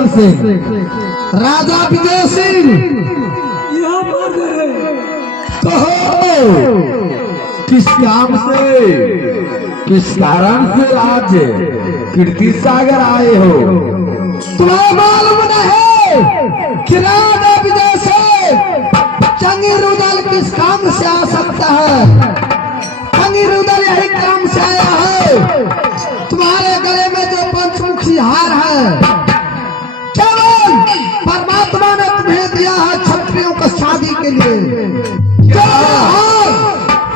रुदल सिंह, राजा विजय सिंह। तो किस काम से, किस कारण से आज कीर्ति सागर आए हो? तुम्हें मालूम नहीं कि राजा विजय सिंह चंगी रुदल किस काम से आ सकता है? चंगी रुदल यही काम से आया है। तुम्हारे गले में जो पंचमुखी हार है केवल परमात्मा ने तुम्हें दिया है क्षत्रियों को शादी के लिए।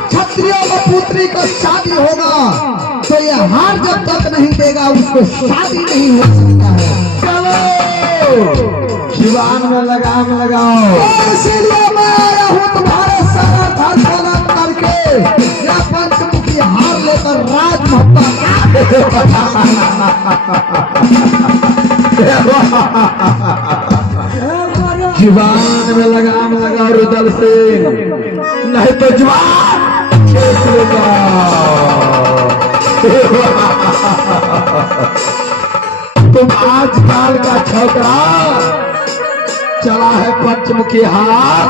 क्षत्रियों को पुत्री को शादी होगा तो ये हार जब तक नहीं देगा उसको शादी नहीं हो सकता है। चलो जीवान में लगाम लगाओ। इसीलिए मैं आया हूँ तुम्हारे सारा धन करके या पंचमुखी हार लेकर राजमहल जीवान में लगाम लगाओ रुदल से, नहीं तो जवान खेत लेगा। तुम आजकल का छोकरा चला है पंचमुखी हार,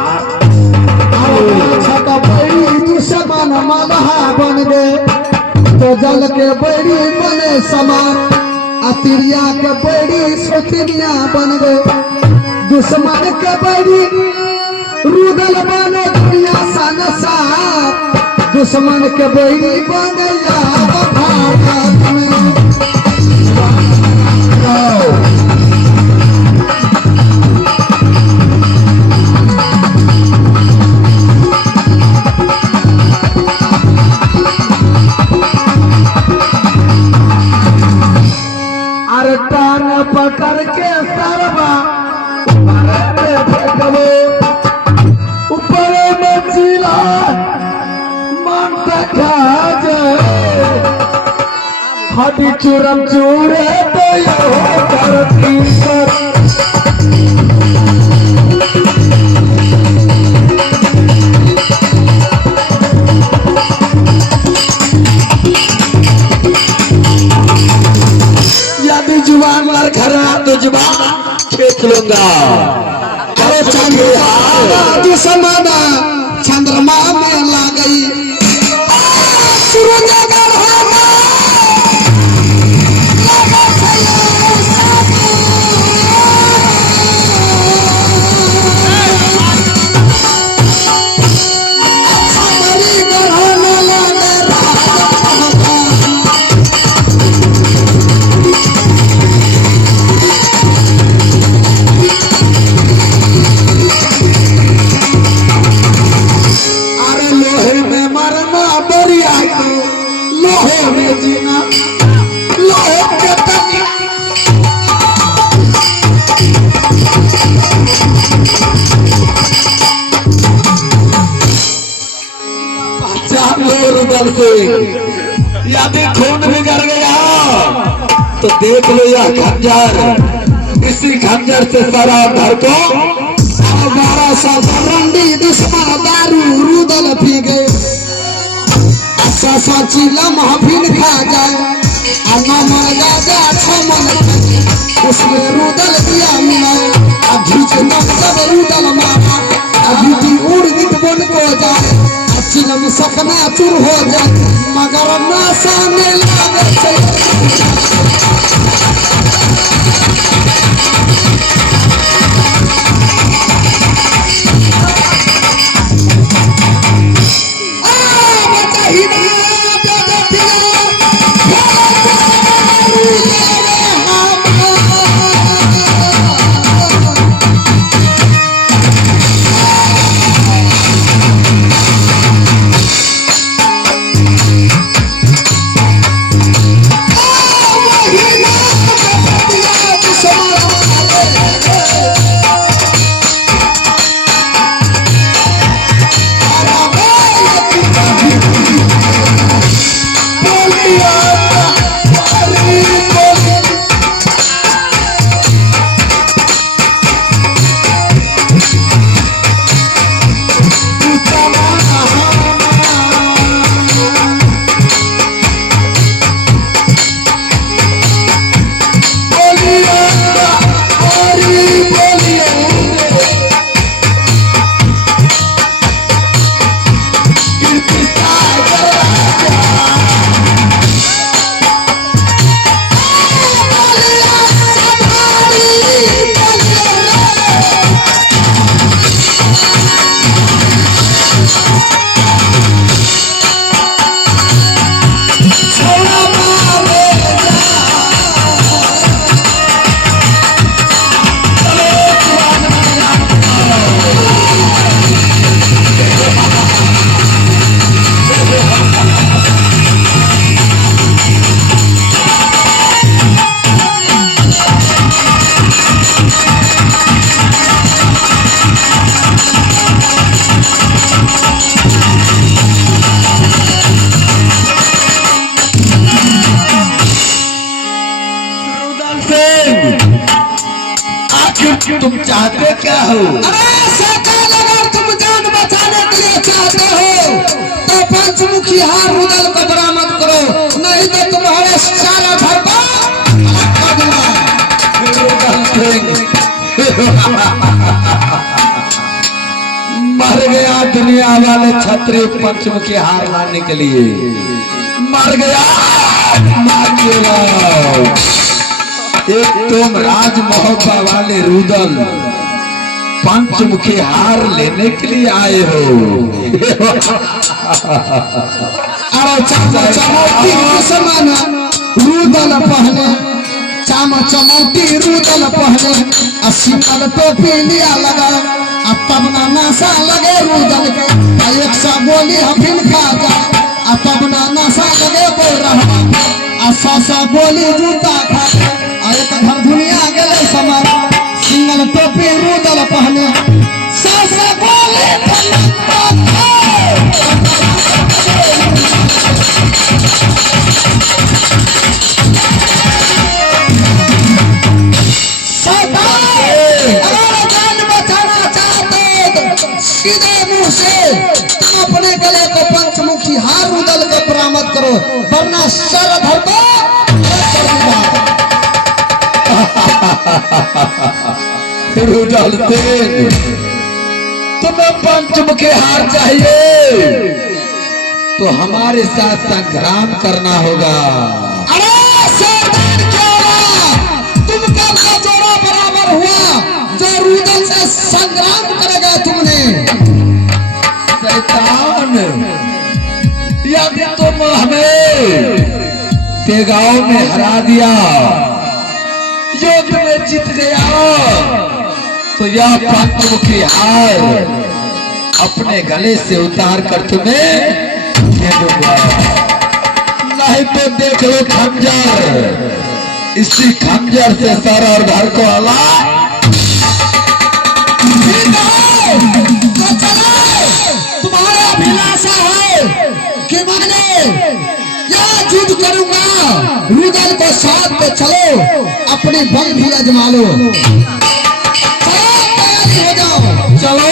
छठा बड़ी दुश्मन मलहा बन गए तो जल के बड़ी बने समान, अतिरिया के बड़ी सुतिनिया बन गए। दुश्मन के बड़ी रुदल बने दुनिया सा, दुश्मन के बड़ी बन भारत में। अरे टांग पकड़ के सरवा ऊपर में जिला मन खा जाए, हटी चूरम चूड़े तो करती यदि जुबान मार खरा तो जुबान खेत लूंगा। दुश्मना चंद्रमा में ला गई यदि खून बिगड़ गया तो देख लो यह खंजर, इसी खंजर से सारा घर को 1200 रंडी दुश्मन दारू रुदल पी गए। अच्छा सची महफिल खा जाए न मर जा मन उसमें रुदल दिया मिलाए। अभी जब रुदल मारा अभी उड़ गीत बन को जाए, चिलम सपना चूर हो जाए मगर नासा में लागे। आखिर तुम चाहते क्या हो? अरे सरकार, अगर तुम जान बचाने के लिए चाहते हो तो पंचमुखी हार रुदल को बरामद करो, नहीं तो तुम्हारे सारा घर को अलग कर दूंगा। मर गया दुनिया वाले क्षत्रिय पंचमुखी हार लाने के लिए, मर गया। एक तुम राज महोत्सव वाले रुदल पंचमुखी हार लेने के लिए आए हो। अरे चमौटी के समान रुदल पहने, चमौटी रुदल पहने, सिंगल टोपी लिया लगा, तब ना नशा लगे रुदल के, एक सा बोली हफिन खा जा, तब ना नशा लगे बोल रहा, सा बोली जूता खा, एक घर दुनिया गले समान, सिंगल टोपी रुदल पहने, सा बोली सीधे मुंह से तुम अपने गले को पंचमुखी हार रुदल को बरामद करो, वरना सर धर को रुदल तुम्हें पंचमुखी हार चाहिए तो हमारे साथ संग्राम करना होगा। अरे सरदार, क्या तुम कब का जोड़ा बराबर हुआ जो रुदल से संग्राम करेगा? तुमने शैतान, यदि तुम हमें तेगांव में हरा दिया, युद्ध में जीत गया, तो यह पंचमुखी हार अपने गले से उतार कर तुम्हें दे दूंगा। नहीं तो देख लो खंजर, इसी खंजर से सर और घर को अलग। तुम्हारा अभिलाषा है कि मैंने यह युद्ध करूंगा, रुदल को साथ में चलो, अपनी बल भी आजमा लो, चलो तैयारी हो जाओ, चलो